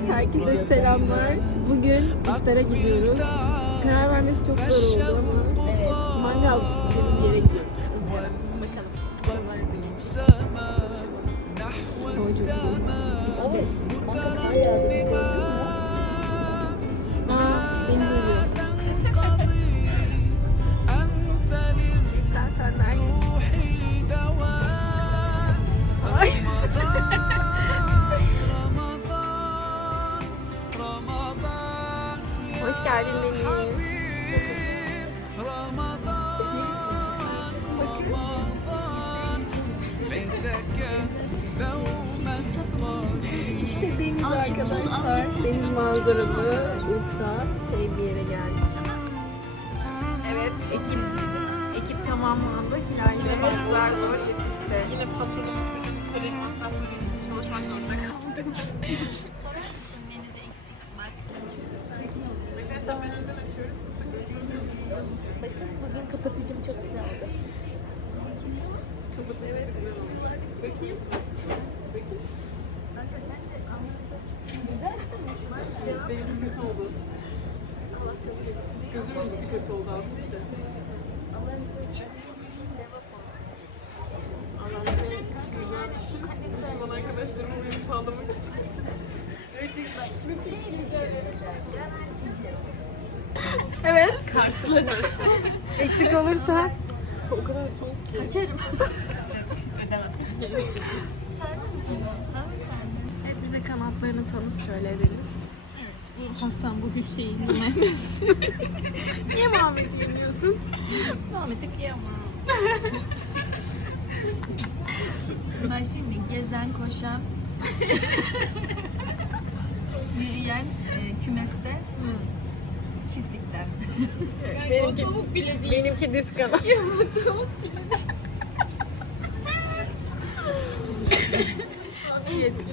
Herkese selamlar. Bugün iftara gidiyoruz. Karar vermesi çok zor oldu ama. Evet, mangal güzel arkadaşlar. Deniz manzaralı, ırksal şey bir yere geldik. Evet, ekip ekip tamamlandı. Yani yine, yine baktılar zor yetişti. Yine pasolun çocuğunu kırıklı sattığı için çalışmak zorunda kaldım. kapatıcım çok güzel oldu. Kapatıcım. Evet. Bakayım. Bakayım. Benim kötü oldu. Gözüm üstü kötü oldu aslında. Müslüman arkadaşlarımın beni sağlamak için. Evet. Karşıladı. Eksik olursa. O kadar soğuk ki. Kaçarım. sana, Hep bize kanatlarını tanıt şöyle deriz. Evet bu Hasan, bu Hüseyin, bu Mehmet. Niye Mehmet diyemiyorsun? Mehmet'i <'im> kıyamam. Diye ben şimdi gezen, koşan, yürüyen e, kümeste hı, çiftlikten. yani benimki, o tavuk bile değil. Benimki düz kanat. Ya o tavuk bile değil.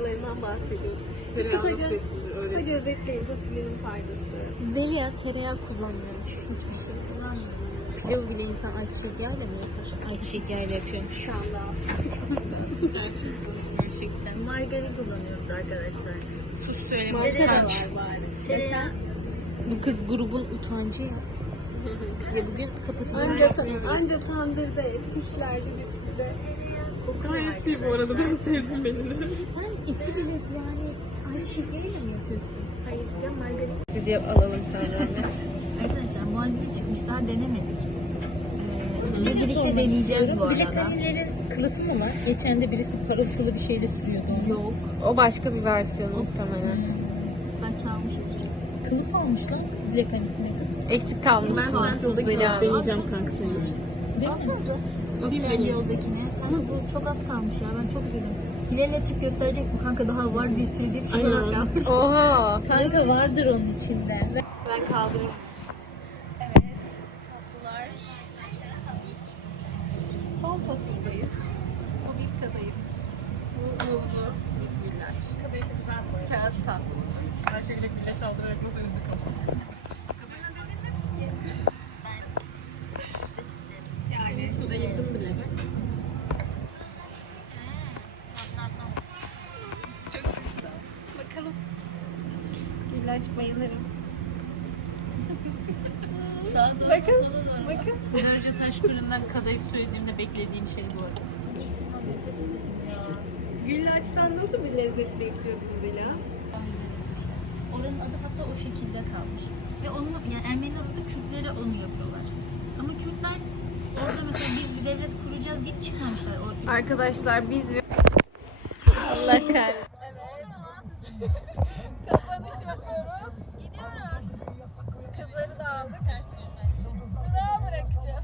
faydalarından bahsediyorum. kısaca, süredir, kısaca özetleyin fasulyenin faydası. Zeliha tereyağı kullanmıyor. Hiçbir şey kullanmıyor. Biliyor mu bile insan ayçiçek şekerle da mı yapar? Ayçiçek yağı yapıyor. İnşallah. Gerçekten. Margarin kullanıyoruz arkadaşlar. Sus söyleme. Margarin var bari. Tereyağı. Bu kız grubun utancı ya. ya bugün kapatıcı. Anca, tan anca tandırda et. Fislerde, gitsinde. Çok kadar yetiyor evet, bu arada. Arkadaşlar. Ben sevdim beni evet, Sen iki bilet yani. Aynı şekeriyle mi yapıyorsun? Hayır. Ya margarita. Video alalım sana. de. arkadaşlar muhalde çıkmış. Daha denemedik. Ee, bir, ne bir girişe sormak deneyeceğiz sormak sormak bu arada. Bilet kalemleri kılıfı mı var? Geçen de birisi parıltılı bir şeyle sürüyordu. Yok. O başka bir versiyon muhtemelen. Hmm. Ben çalmıştım. Kılıf almışlar bilek hanesine kız. Eksik kalmış. Ben sonrasında kılıf deneyeceğim kanka senin için. Alsanıza. Alayım ben yoldakini. Ama bu çok az kalmış ya. Ben çok üzüldüm. Hilal'in çık gösterecek mi? Kanka daha var bir sürü deyip şu kadar yapmış. Oha. Kanka vardır onun içinde. Ben kaldırırım. Evet. Tatlılar. Son fasıldayız. Bu bir kadayıf. Bu muzlu. Kağıt tatlısı. Her şekilde nasıl üzdük ama. <dediniz ki. gülüyor> sanırım. Sağa doğru, bakın, doğru. Bakın. bu derece taş fırından kadayıf söylediğimde beklediğim şey bu arada. Güllaç'tan nasıl bir lezzet bekliyordun Dila? Le? Oranın adı hatta o şekilde kalmış. Ve onu, yani Ermenilerde Kürtlere onu yapıyorlar. Ama Kürtler orada mesela biz bir devlet kuracağız deyip çıkmamışlar. O... Arkadaşlar biz ve... Bir... Allah kahretsin. evet. bırakacağız. Bırak bırakacağız.